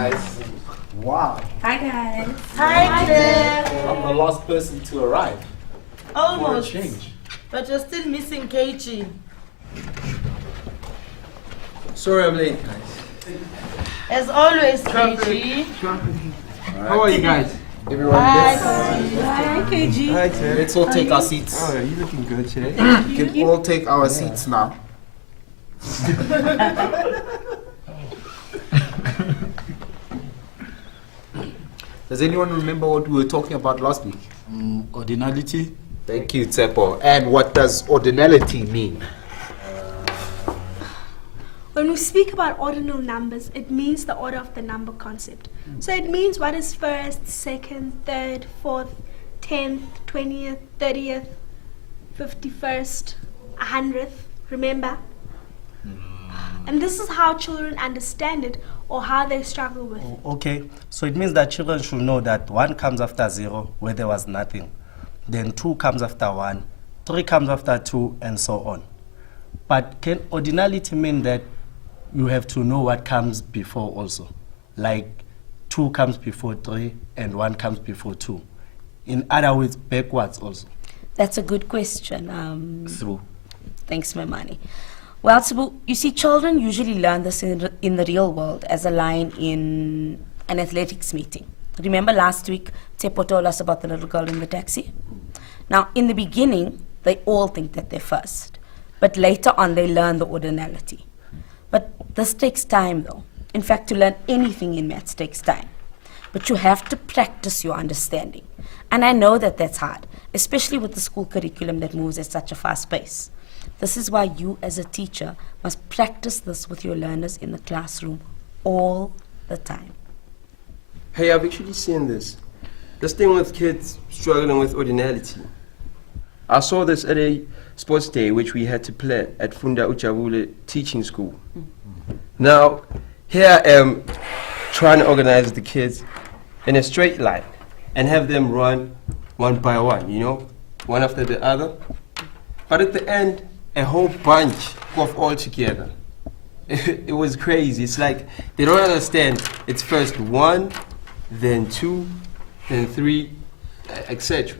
guys. Wow. Hi guys. Hi Claire. I'm the last person to arrive. Almost. For a change. But you're still missing KG. Sorry I'm late, guys. As always, KG. How are you guys? Everyone, Hi. Hi KG. Hi, Ted. let's all take our seats. Oh, you looking good today? We can all take our seats now. Does anyone remember what we were talking about last week? Ordinality. Thank you, Tsepo. And what does ordinality mean? When we speak about ordinal numbers, it means the order of the number concept. So it means what is first, second, third, fourth, 10th, 20th, 30th, 51st, 100th, remember? And this is how children understand it or how they struggle with it. Okay, so it means that children should know that 1 comes after 0 where there was nothing. Then 2 comes after 1, 3 comes after 2, and so on. But can ordinality mean that you have to know what comes before also? Like 2 comes before 3 and 1 comes before 2. In other words, backwards also. That's a good question. Thanks, Memani. Well, Sibu, you see, children usually learn this in the real world as a line in an athletics meeting. Remember last week, Tepo told us about the little girl in the taxi? Now, in the beginning, they all think that they're first. But later on, they learn the ordinality. But this takes time, though. In fact, to learn anything in maths takes time. But you have to practice your understanding. And I know that that's hard, especially with the school curriculum that moves at such a fast pace. This is why you, as a teacher, must practice this with your learners in the classroom all the time. Hey, I've actually seen this. This thing with kids struggling with ordinality. I saw this at a sports day which we had to play at Funda Uchabule Teaching School. Now, here I am trying to organize the kids in a straight line and have them run one by one, you know, one after the other. But at the end, a whole bunch of all together. It was crazy. It's like they don't understand. It's first 1, then 2, then 3, etc.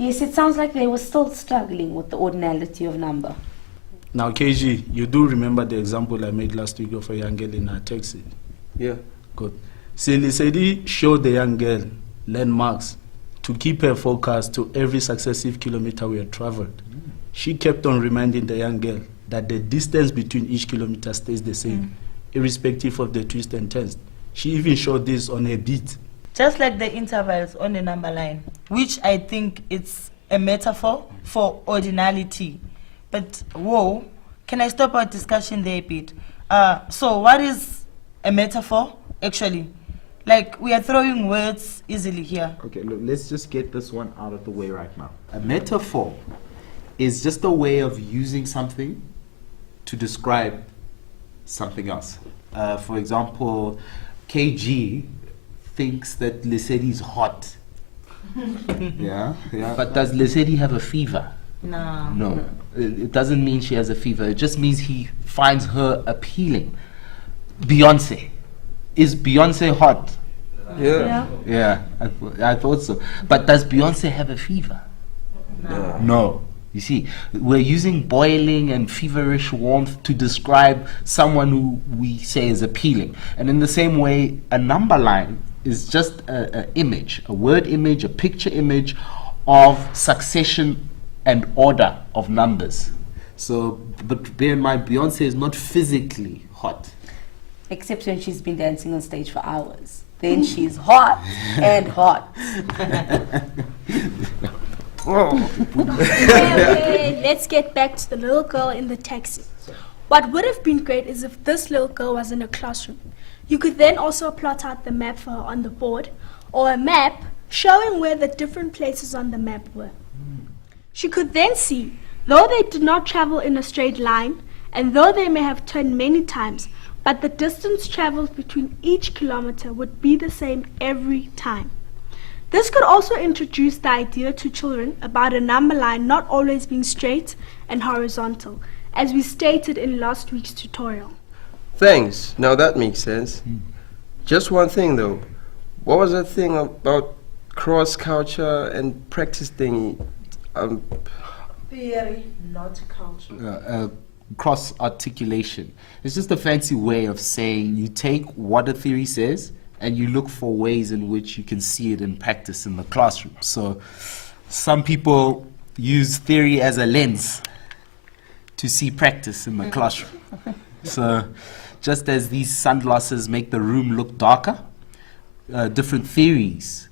Yes, it sounds like they were still struggling with the ordinality of number. Now, KG, you do remember the example I made last week of a young girl in a taxi? Yeah. Good. Silisedi showed the young girl landmarks to keep her focus to every successive kilometer we had traveled. She kept on reminding the young girl that the distance between each kilometer stays the same, irrespective of the twists and turns. She even showed this on her beat. Just like the intervals on the number line, which I think it's a metaphor for ordinality. But whoa, can I stop our discussion there a bit? So what is a metaphor, actually? Like, we are throwing words easily here. Okay, look, let's just get this one out of the way right now. A metaphor is just a way of using something to describe something else. For example, KG thinks that Lesedi is hot. yeah. But does Lesedi have a fever? No. No. It doesn't mean she has a fever. It just means he finds her appealing. Beyonce. Is Beyonce hot? Yeah. Yeah, I thought so. But does Beyonce have a fever? No. You see, we're using boiling and feverish warmth to describe someone who we say is appealing. And in the same way, a number line is just an image, a word image, a picture image of succession and order of numbers. So, but bear in mind, Beyonce is not physically hot. Except when she's been dancing on stage for hours. Then she's hot and hot. Okay, let's get back to the little girl in the taxi. What would have been great is if this little girl was in a classroom. You could then also plot out the map for her on the board, or a map showing where the different places on the map were. She could then see Though they do not travel in a straight line, and though they may have turned many times, but the distance traveled between each kilometer would be the same every time. This could also introduce the idea to children about a number line not always being straight and horizontal, as we stated in last week's tutorial. Thanks. Now that makes sense. Just one thing though. What was that thing about cross-culture and practice thingy? Theory, not culture. Cross-articulation. It's just a fancy way of saying you take what a theory says and you look for ways in which you can see it in practice in the classroom. So some people use theory as a lens to see practice in the classroom. So just as these sunglasses make the room look darker, different theories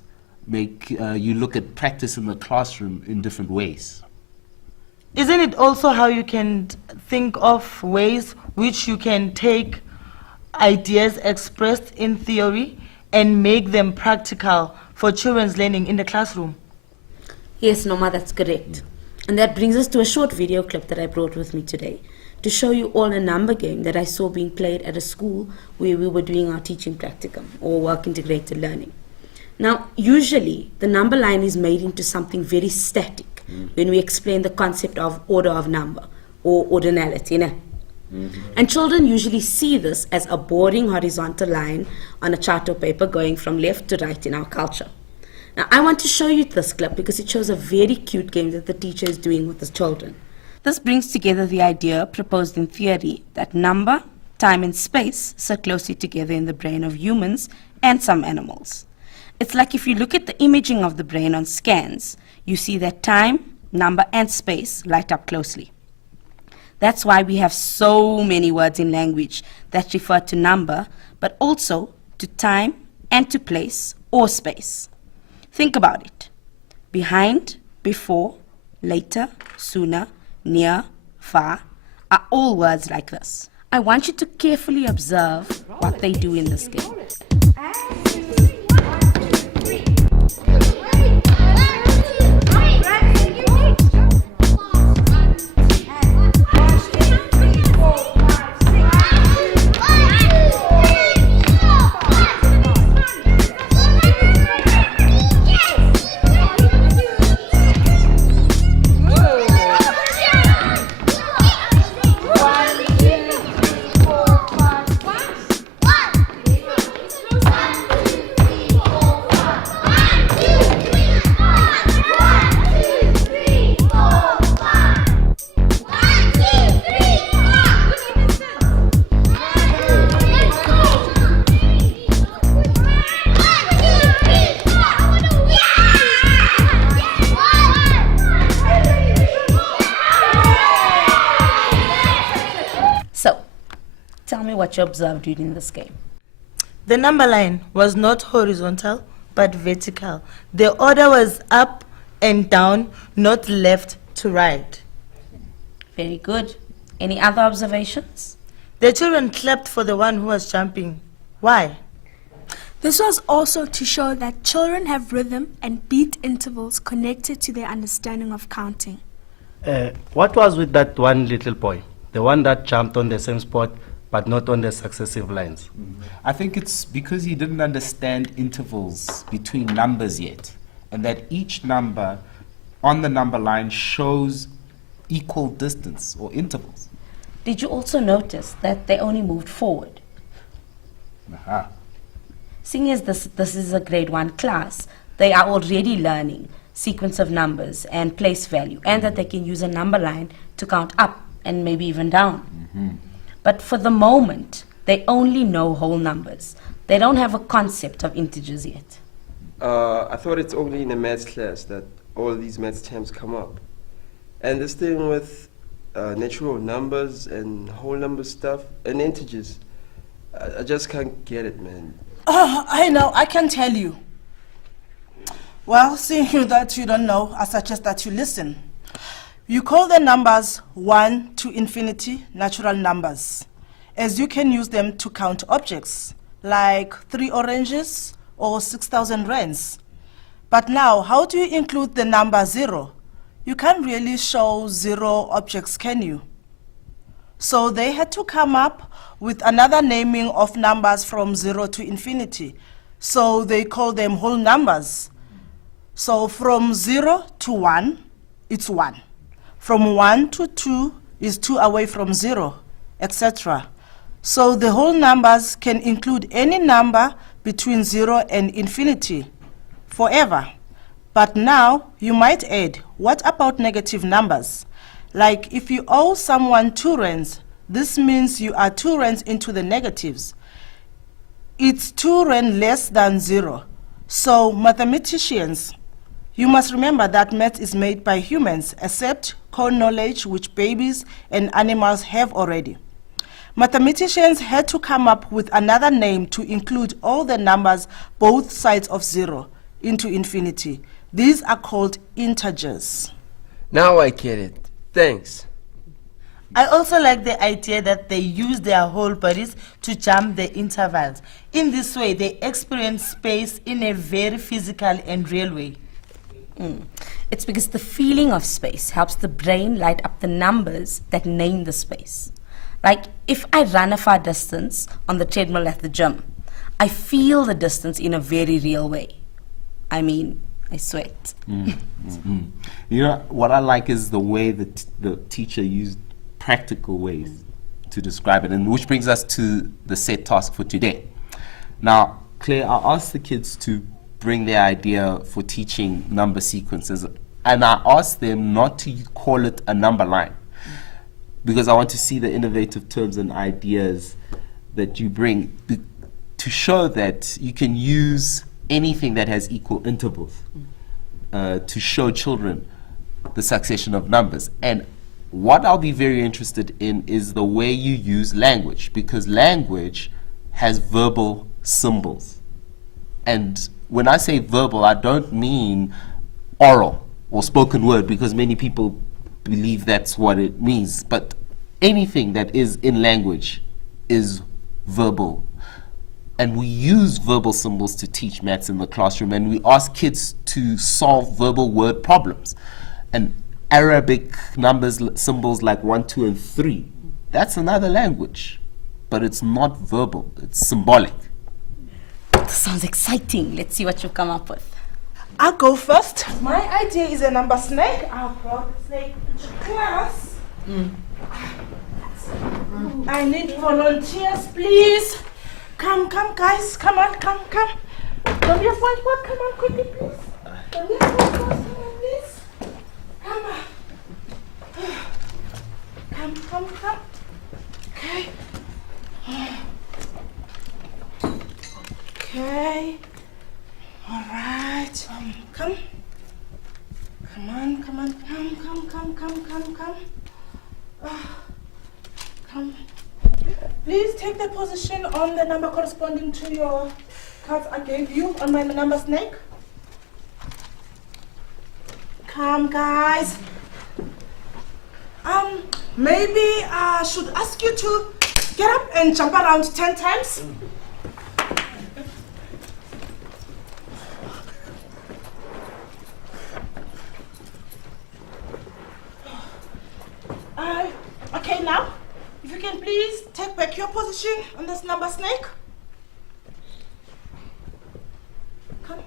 make you look at practice in the classroom in different ways. Isn't it also how you can think of ways which you can take ideas expressed in theory and make them practical for children's learning in the classroom? Yes, Noma, that's correct. And that brings us to a short video clip that I brought with me today to show you all a number game that I saw being played at a school where we were doing our teaching practicum or work integrated learning. Now, usually the number line is made into something very static when we explain the concept of order of number or ordinality. And children usually see this as a boring horizontal line on a chart of paper going from left to right in our culture. Now, I want to show you this clip because it shows a very cute game that the teacher is doing with the children. This brings together the idea proposed in theory that number, time, and space sit closely together in the brain of humans and some animals. It's like if you look at the imaging of the brain on scans, you see that time, number, and space light up closely. That's why we have so many words in language that refer to number, but also to time and to place or space. Think about it. Behind, before, later, sooner, near, far are all words like this. I want you to carefully observe what they do in this game. Tell me what you observed during this game. The number line was not horizontal, but vertical. The order was up and down, not left to right. Very good. Any other observations? The children clapped for the one who was jumping. Why? This was also to show that children have rhythm and beat intervals connected to their understanding of counting. What was with that one little boy? The one that jumped on the same spot but not on the successive lines? I think it's because he didn't understand intervals between numbers yet, and that each number on the number line shows equal distance or intervals. Did you also notice that they only moved forward? Aha. Seeing as this is a grade 1 class, they are already learning sequence of numbers and place value, and that they can use a number line to count up and maybe even down. But for the moment, they only know whole numbers. They don't have a concept of integers yet. I thought it's only in a maths class that all these maths terms come up. And this thing with natural numbers and whole number stuff and integers, I just can't get it, man. Oh, I know, I can tell you. Well, seeing that you don't know, I suggest that you listen. You call the numbers 1 to infinity natural numbers, as you can use them to count objects, like 3 oranges or 6,000 rands. But now, how do you include the number 0? you can't really show 0 objects, can you? So they had to come up with another naming of numbers from 0 to infinity. So they call them whole numbers. So from 0 to 1, it's 1. From 1 to 2 is 2 away from 0, etc. So the whole numbers can include any number between 0 and infinity, forever. But now, you might add, what about negative numbers? Like if you owe someone 2 rands, this means you are 2 rands into the negatives. It's 2 rand less than 0. So mathematicians, you must remember that math is made by humans, except core knowledge which babies and animals have already. Mathematicians had to come up with another name to include all the numbers both sides of 0 into infinity. These are called integers. Now I get it. Thanks. I also like the idea that they use their whole bodies to jump the intervals. In this way, they experience space in a very physical and real way. It's because the feeling of space helps the brain light up the numbers that name the space. Like if I run a far distance on the treadmill at the gym, I feel the distance in a very real way. I mean, I sweat. You know, what I like is the way that the teacher used practical ways to describe it, and which brings us to the set task for today. Now, Claire, I asked the kids to bring their idea for teaching number sequences, and I asked them not to call it a number line, because I want to see the innovative terms and ideas that you bring to show that you can use anything that has equal intervals to show children the succession of numbers. And what I'll be very interested in is the way you use language, because language has verbal symbols. And when I say verbal, I don't mean oral or spoken word, because many people believe that's what it means. But anything that is in language is verbal. And we use verbal symbols to teach maths in the classroom, and we ask kids to solve verbal word problems. And Arabic numbers, symbols like 1, 2, and 3, that's another language, but it's not verbal, it's symbolic. This sounds exciting. Let's see what you've come up with. I'll go first. My idea is a number snake. I'll brought the snake to class. I need volunteers, please. Come, guys. Come on, come. Don't be afraid. What? Come on, quickly, please. Don't be afraid. Come on, please. Come on. Come. Okay. Okay. All right. Come. Come on. Come. Come. Please take the position on the number corresponding to your cards I gave you on my number snake. Come, guys. Maybe I should ask you to get up and jump around 10 times. Okay, now, if you can please take back your position on this number snake. Come.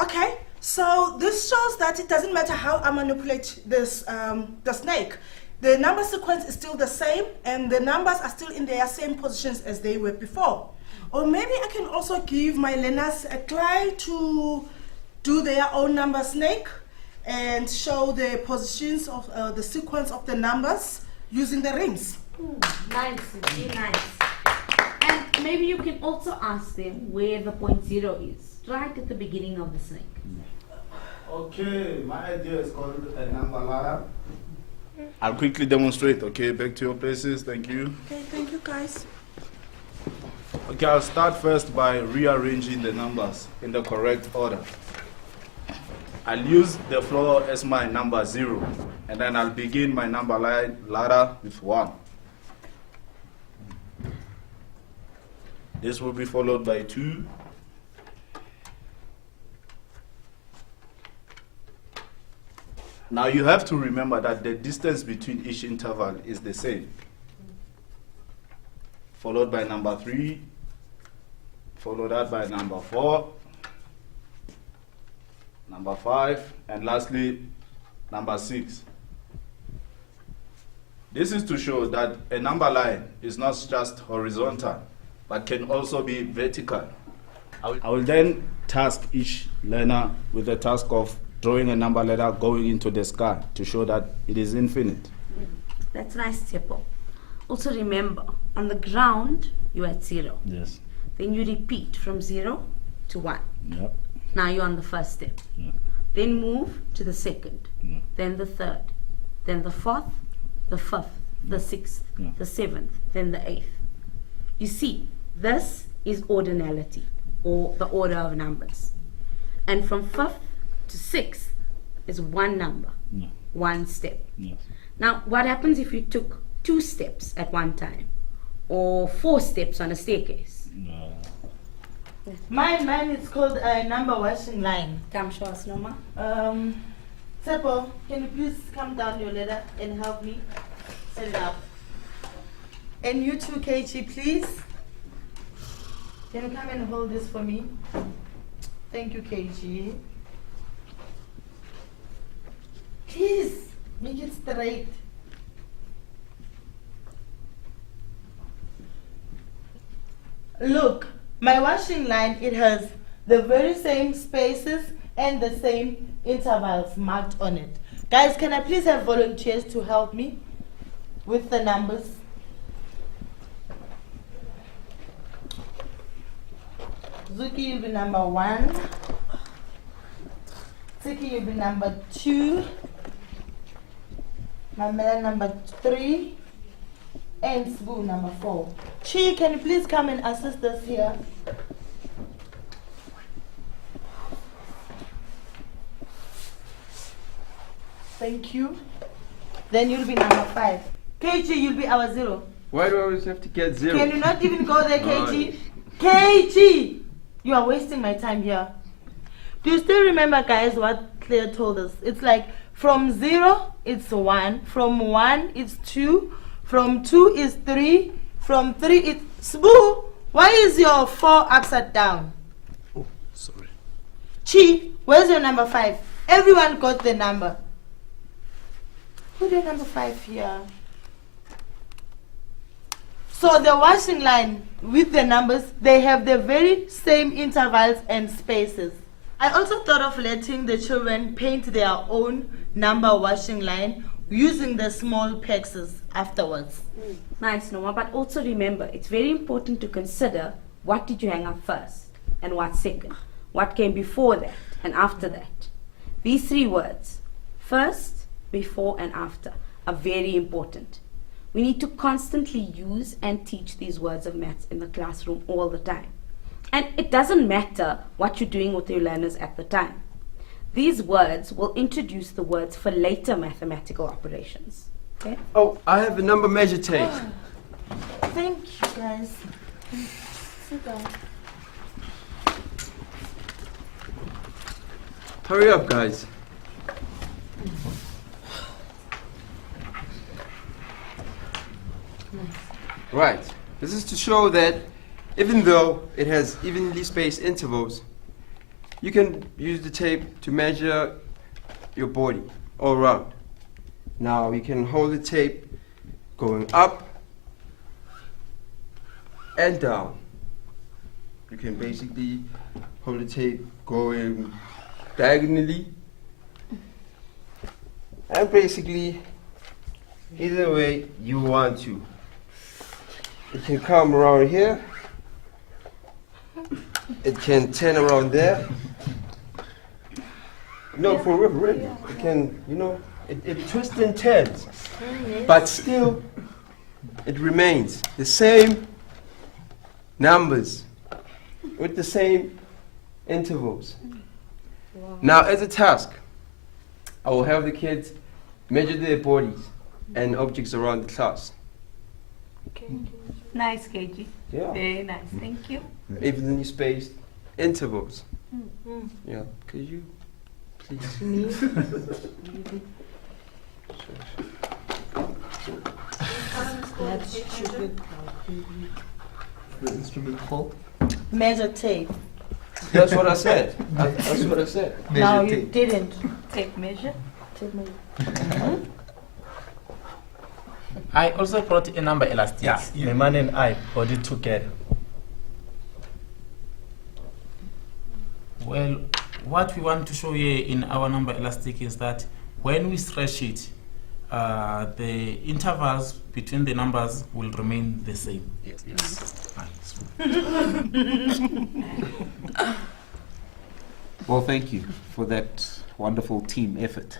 Okay, so this shows that it doesn't matter how I manipulate this, the snake. The number sequence is still the same, and the numbers are still in their same positions as they were before. Or maybe I can also give my learners a try to do their own number snake and show the positions of the sequence of the numbers using the rings. Nice, really nice. And maybe you can also ask them where the point 0 is, right at the beginning of the snake. Okay, my idea is called a number ladder. I'll quickly demonstrate, okay? Back to your places, thank you. Okay, thank you, guys. Okay, I'll start first by rearranging the numbers in the correct order. I'll use the floor as my number 0, and then I'll begin my number ladder with 1. This will be followed by 2, Now you have to remember that the distance between each interval is the same. Followed by number 3, followed that by number 4, number 5, and lastly, number 6. This is to show that a number line is not just horizontal, but can also be vertical. I will then task each learner with the task of drawing a number letter going into the sky to show that it is infinite. That's nice, Tsepo. Also remember, on the ground, you're at 0. Yes. Then you repeat from 0 to 1. Yep. Now you're on the first step. Yeah. Then move to the second, Yeah. then the third, then the fourth, the fifth, the sixth, Yeah. the seventh, then the eighth. You see, this is ordinality, or the order of numbers. And from fifth to sixth is one number, Yeah. one step. Yes. Now, what happens if you took 2 steps at one time, or 4 steps on a staircase? Mine is called a number washing line. Come show us, Noma. Tsepo, can you please come down your ladder and help me set it up? And you too, KG, please. Can you come and hold this for me? Thank you, KG. Please, make it straight. Look, my washing line, it has the very same spaces and the same intervals marked on it. Guys, can I please have volunteers to help me with the numbers? Zuki, you'll be number 1. Tiki, you'll be number 2. Mamela, number 3. And Sbu, number 4. Chi, can you please come and assist us here? Thank you. Then you'll be number 5. KG, you'll be our 0. Why do I always have to get 0? Can you not even go there, KG? KG! You are wasting my time here. Do you still remember, guys, what Claire told us? It's like from 0, it's 1. From 1, it's 2. From 2 is 3. From 3, it's... Sbu, why is your 4 upside down? Oh, sorry. Chi, where's your number 5? Everyone got the number. Put your number 5 here. So the washing line with the numbers, they have the very same intervals and spaces. I also thought of letting the children paint their own number washing line using the small pexes afterwards. Nice, Noma, but also remember, it's very important to consider what did you hang up first and what second, what came before that and after that. These 3 words, first, before and after, are very important. We need to constantly use and teach these words of maths in the classroom all the time. And it doesn't matter what you're doing with your learners at the time. These words will introduce the words for later mathematical operations. Okay? Oh, I have a number measure tape. Thank you, guys. Sit down. Hurry up, guys. Right. This is to show that even though it has evenly spaced intervals, you can use the tape to measure your body all around. Now you can hold the tape going up and down. You can basically hold the tape going diagonally and basically either way you want to. It can come around here. It can turn around there. No, for real, really. It can, you know, it twists and turns. But still, it remains the same numbers with the same intervals. Now, as a task, I will have the kids measure their bodies and objects around the class. Nice, KG. Yeah. Very nice. Thank you. Evenly spaced intervals. Yeah, could you please? The instrument called? Measure tape. That's what I said. That's what I said. No, Measure you tape. didn't. Tape measure. Tape measure. I also brought a number elastic. Yeah, my man and I put it together. Well, what we want to show here in our number elastic is that when we stretch it, the intervals between the numbers will remain the same. Yes. Well, thank you for that wonderful team effort.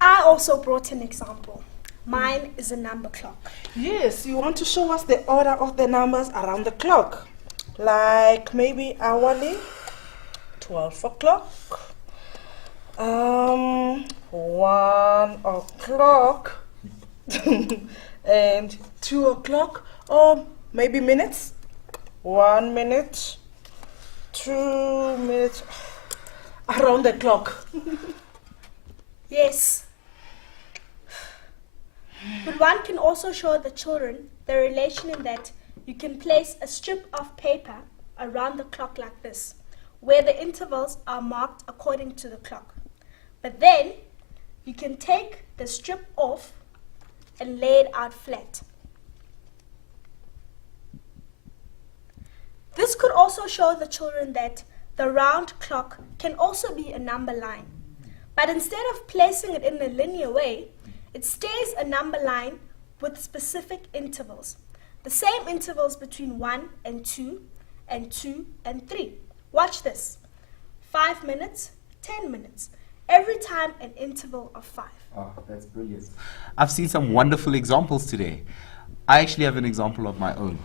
I also brought an example. Mine is a number clock. Yes, you want to show us the order of the numbers around the clock. Like maybe hourly, 12 o'clock, 1 o'clock, and 2 o'clock, or maybe minutes. 1 minute, 2 minutes, around the clock. Yes. But one can also show the children the relation in that you can place a strip of paper around the clock like this, where the intervals are marked according to the clock. But then you can take the strip off and lay it out flat. This could also show the children that the round clock can also be a number line. But instead of placing it in a linear way, it stays a number line with specific intervals. The same intervals between 1 and 2, and 2 and 3. Watch this. 5 minutes, 10 minutes. Every time an interval of 5. Oh, that's brilliant. I've seen some wonderful examples today. I actually have an example of my own.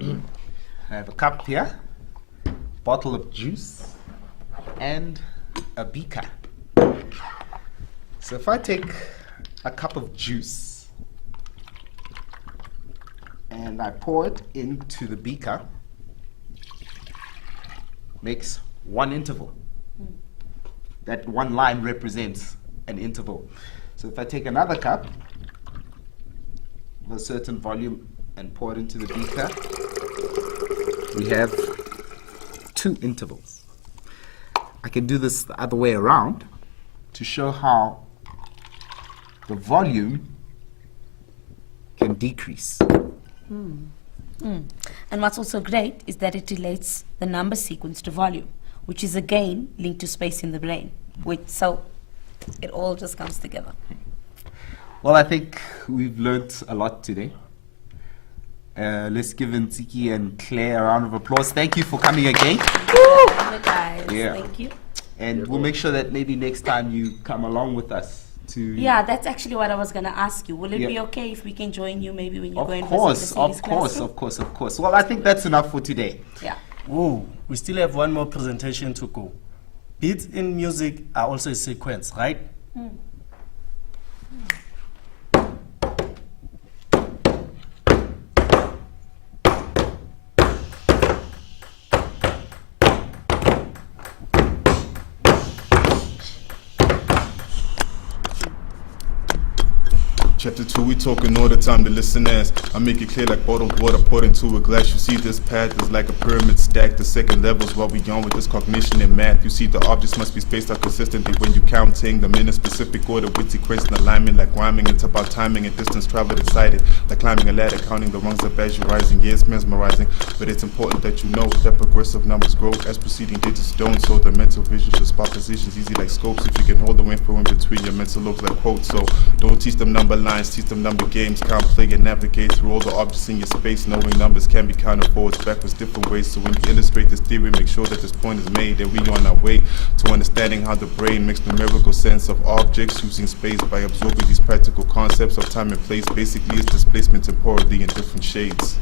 I have a cup here, bottle of juice, and a beaker. So if I take a cup of juice and I pour it into the beaker, makes one interval. That one line represents an interval. So if I take another cup of a certain volume and pour it into the beaker, we have 2 intervals. I can do this the other way around to show how the volume can decrease. And what's also great is that it relates the number sequence to volume, which is again linked to space in the brain. So it all just comes together. Well, I think we've learnt a lot today. Let's give Ntsiki and Claire a round of applause. Thank you for coming again. Guys, Yeah. thank you. And we'll make sure that maybe next time you come along with us to... Yeah, that's actually what I was going to ask you. Will it Yeah. be okay if we can join you maybe when you Of go and course, visit the of city's course, classroom? of course, of course. Well, I think that's enough for today. Yeah. Oh, we still have one more presentation to go. Beats in music are also a sequence, right? Chapter 2, we talking all the time to listeners. I make it clear like bottled water poured into a glass. You see this path is like a pyramid stacked. The second level's while we on with this cognition and math. You see the objects must be spaced out consistently when you counting them in a specific order with sequence and alignment. Like rhyming, it's about timing and distance traveled excited. Like climbing a ladder, counting the rungs up as you're rising. Yeah, it's mesmerizing, but it's important that you know that progressive numbers grow as proceeding digits don't. So the mental vision should spot positions easy like scopes. If you can hold the info in between your mental lobes like quotes. So don't teach them number lines, teach them number games. Count, play, and navigate through all the objects in your space. Knowing numbers can be counted forwards, backwards, different ways. So when you illustrate this theory, make sure that this point is made. That we on our way to understanding how the brain makes numerical sense of objects, using space by absorbing these practical concepts of time and place. Basically, it's displacement temporally in different shades.